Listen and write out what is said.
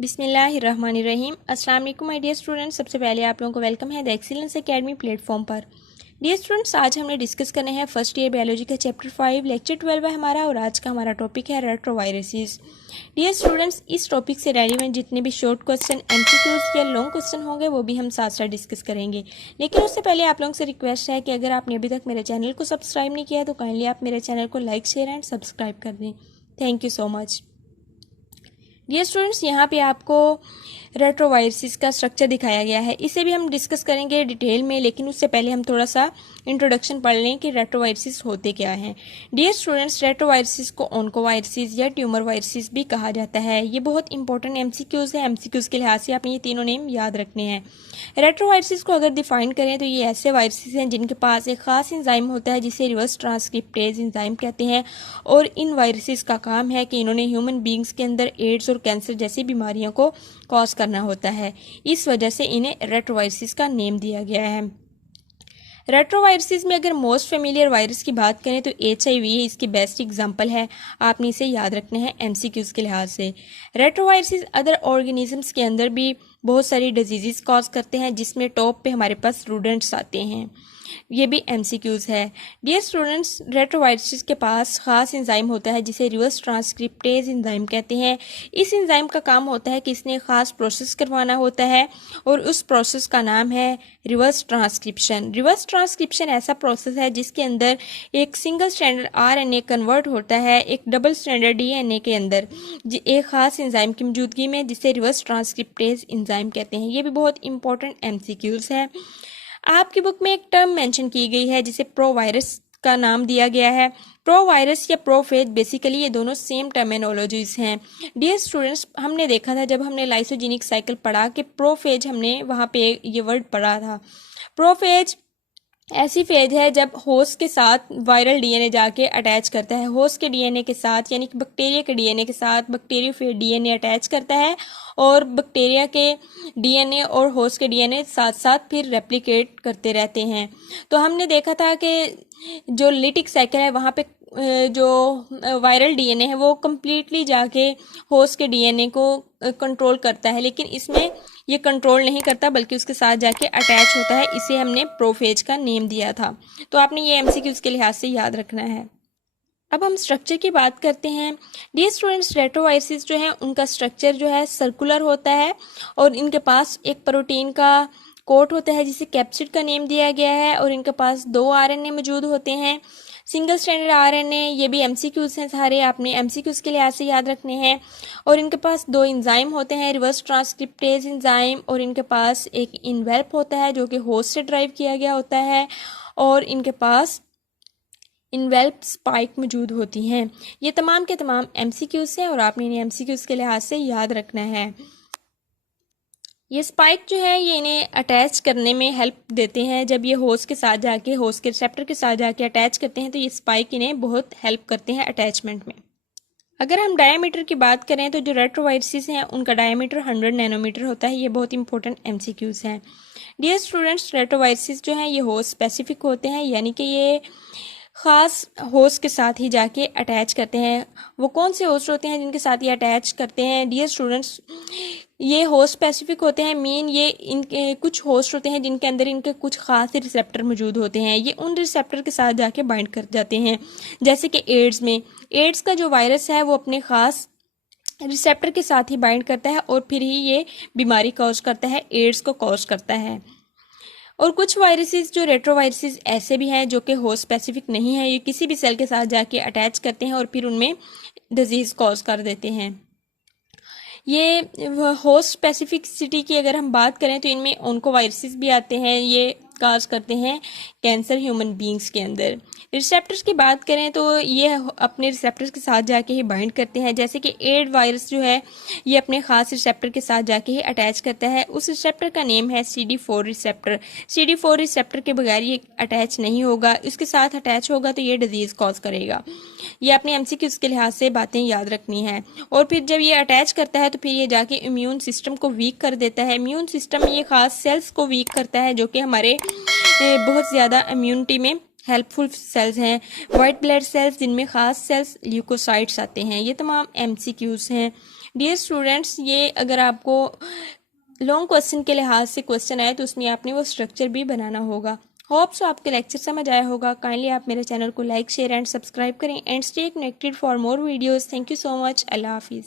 बिस्मिल्लाहिर्रहमानिर्रहीम। अस्सलाम वालेकुम माय डियर स्टूडेंट्स। सबसे पहले आप लोगों को वेलकम है द एक्सीलेंस एकेडमी प्लेटफॉर्म पर। डियर स्टूडेंट्स, आज हमने डिस्कस करने हैं फर्स्ट ईयर बायोलॉजी का चैप्टर 5 लेक्चर 12 है हमारा, और आज का हमारा टॉपिक है रेट्रोवायरसेस। डियर स्टूडेंट्स, इस टॉपिक से रेलिवेंट जितने भी शॉर्ट क्वेश्चन, एमसीक्यूज या लॉन्ग क्वेश्चन होंगे वो भी हम साथ साथ डिस्कस करेंगे। लेकिन उससे पहले आप लोगों से रिक्वेस्ट है कि अगर आपने अभी तक मेरे चैनल को सब्सक्राइब नहीं किया है तो काइंडली आप मेरे चैनल को लाइक, शेयर एंड सब्सक्राइब कर दें। Thank you so much. Dear students, यहाँ पे आपको रेट्रोवायरसेस का स्ट्रक्चर दिखाया गया है, इसे भी हम डिस्कस करेंगे डिटेल में, लेकिन उससे पहले हम थोड़ा सा इंट्रोडक्शन पढ़ लें कि रेट्रोवायरसेस होते क्या हैं। डियर स्टूडेंट्स, रेट्रोवायरसेस को ऑन्कोवायरसेस या ट्यूमर वायरसेस भी कहा जाता है। ये बहुत इंपॉर्टेंट एमसीक्यूज है, एमसीक्यूज के लिहाज से आपने ये तीनों नेम याद रखने हैं। रेट्रोवायरसेस को अगर डिफाइन करें तो ये ऐसे वायरसेस हैं जिनके पास एक खास एंजाइम होता है जिसे रिवर्स ट्रांसक्रिप्टेज एंजाइम कहते हैं, और इन वायरसेस का काम है कि इन्होंने ह्यूमन बींग्स के अंदर एड्स और कैंसर जैसी बीमारियों को कॉज करना होता है। इस वजह से इन्हें रेट्रोवायरसेस का नेम दिया गया है। रेट्रोवायरसेस में अगर मोस्ट फेमिलियर वायरस की बात करें तो HIV इसकी बेस्ट एग्जांपल है। आपने इसे याद रखना है एमसीक्यूज के लिहाज से। रेट्रोवायरसेस अदर ऑर्गेनिजम्स के अंदर भी बहुत सारी डिजीजेस कॉज करते हैं, जिसमें टॉप पे हमारे पास रूडेंट्स आते हैं। ये भी एमसीक्यूज है। डियर स्टूडेंट्स, रेट्रोवायरसेस के पास खास एंजाइम होता है जिसे रिवर्स ट्रांसक्रिप्टेज एंजाइम कहते हैं। इस एंजाइम का काम होता है कि इसने खास प्रोसेस करवाना होता है, और उस प्रोसेस का नाम है रिवर्स ट्रांसक्रिप्शन। रिवर्स ट्रांसक्रिप्शन ऐसा प्रोसेस है जिसके अंदर एक सिंगल स्ट्रैंडेड RNA कन्वर्ट होता है एक डबल स्ट्रैंडेड DNA के अंदर एक खास एंजाइम की मौजूदगी में, जिसे रिवर्स ट्रांसक्रिप्टेज एंजाइम कहते हैं। ये भी बहुत इंपॉर्टेंट एमसीक्यूज है। आपकी बुक में एक टर्म मेंशन की गई है जिसे प्रोवायरस का नाम दिया गया है। प्रोवायरस या प्रोफेज, बेसिकली ये दोनों सेम टर्मिनोलॉजीज हैं। डियर स्टूडेंट्स, हमने देखा था जब हमने लाइसोजेनिक साइकिल पढ़ा कि प्रोफेज, हमने वहाँ पे ये वर्ड पढ़ा था। प्रोफेज ऐसी फेज है जब होस्ट के साथ वायरल DNA जाके अटैच करता है। होस्ट के DNA के साथ, यानी कि बैक्टीरिया के DNA के साथ बैक्टीरियोफेज DNA अटैच करता है, और बैक्टीरिया के DNA और होस्ट के DNA साथ साथ फिर रेप्लिकेट करते रहते हैं। तो हमने देखा था कि जो लिटिक साइकिल है वहाँ पे जो वायरल DNA है वो कम्प्लीटली जाके होस्ट के DNA को कंट्रोल करता है, लेकिन इसमें ये कंट्रोल नहीं करता बल्कि उसके साथ जाके अटैच होता है। इसे हमने प्रोफेज का नेम दिया था। तो आपने ये एमसीक्यूज के लिहाज से याद रखना है। अब हम स्ट्रक्चर की बात करते हैं। डियर स्टूडेंट्स, रेट्रोवायरसेस जो है उनका स्ट्रक्चर जो है सर्कुलर होता है, और इनके पास एक प्रोटीन का कोट होता है जिसे कैप्सिड का नेम दिया गया है, और इनके पास 2 RNA मौजूद होते हैं, सिंगल स्ट्रैंडेड RNA। ये भी एमसीक्यूज हैं सारे, आपने एमसीक्यूज के लिहाज से याद रखने हैं। और इनके पास 2 एंजाइम होते हैं, रिवर्स ट्रांसक्रिप्टेज एंजाइम, और इनके पास एक इन्वेल्प होता है जो कि होस्ट से ड्राइव किया गया होता है, और इनके पास इन्वेल्प स्पाइक मौजूद होती हैं। ये तमाम के तमाम एमसीक्यूज हैं, और आपने इन्हें एमसीक्यूज के लिहाज से याद रखना है। ये स्पाइक जो है ये इन्हें अटैच करने में हेल्प देते हैं। जब ये होस्ट के साथ जाके, होस्ट के रिसेप्टर के साथ जाके अटैच करते हैं तो ये स्पाइक इन्हें बहुत हेल्प करते हैं अटैचमेंट में। अगर हम डायमीटर की बात करें तो जो रेट्रोवायरसेस हैं उनका डायमीटर 100 नैनोमीटर होता है। ये बहुत इंपॉर्टेंट एमसीक्यूज हैं। डियर स्टूडेंट्स, रेट्रोवायरसेस जो हैं ये होस्ट स्पेसिफिक होते हैं, यानी कि ये खास होस्ट के साथ ही जाके अटैच करते हैं। वो कौन से होस्ट होते हैं जिनके साथ ये अटैच करते हैं? डियर स्टूडेंट्स, ये होस्ट स्पेसिफिक होते हैं। मेन ये इनके कुछ होस्ट होते हैं जिनके अंदर इनके कुछ खास रिसेप्टर मौजूद होते हैं। ये उन रिसेप्टर के साथ जाके बाइंड कर जाते हैं, जैसे कि एड्स में एड्स का जो वायरस है वो अपने खास रिसेप्टर के साथ ही बाइंड करता है, और फिर ही ये बीमारी कॉज करता है, एड्स को कॉज करता है। और कुछ वायरसेस जो रेट्रोवायरसेस ऐसे भी हैं जो कि होस्ट स्पेसिफिक नहीं है, ये किसी भी सेल के साथ जाके अटैच करते हैं और फिर उनमें डिजीज कॉज कर देते हैं। ये होस्ट स्पेसिफिसिटी की अगर हम बात करें तो इनमें ऑन्कोवायरसेस भी आते हैं, ये काज करते हैं कैंसर ह्यूमन बींग्स के अंदर। रिसेप्टर्स की बात करें तो ये अपने रिसेप्टर्स के साथ जाके ही बाइंड करते हैं, जैसे कि एड वायरस जो है ये अपने खास रिसेप्टर के साथ जाके ही अटैच करता है। उस रिसेप्टर का नेम है CD4 रिसेप्टर। CD4 रिसेप्टर के बगैर ये अटैच नहीं होगा, इसके साथ अटैच होगा तो ये डिजीज कॉज करेगा। ये अपने एमसीक्यूज के लिहाज से बातें याद रखनी है। और फिर जब ये अटैच करता है तो फिर ये जाके इम्यून सिस्टम को वीक कर देता है। इम्यून सिस्टम ये खास सेल्स को वीक करता है जो कि हमारे बहुत ज़्यादा इम्यूनिटी में हेल्पफुल सेल्स हैं। वाइट ब्लड सेल्स जिनमें खास सेल्स ल्यूकोसाइट्स आते हैं। ये तमाम एमसीक्यूज हैं। डियर स्टूडेंट्स, ये अगर आपको लॉन्ग क्वेश्चन के लिहाज से क्वेश्चन आए तो उसमें आपने वो स्ट्रक्चर भी बनाना होगा। होप सो आपके लेक्चर समझ आया होगा। काइंडली आप मेरे चैनल को लाइक शेयर एंड सब्सक्राइब करें and stay connected for more videos. Thank you so much. अल्लाह हाफिज़।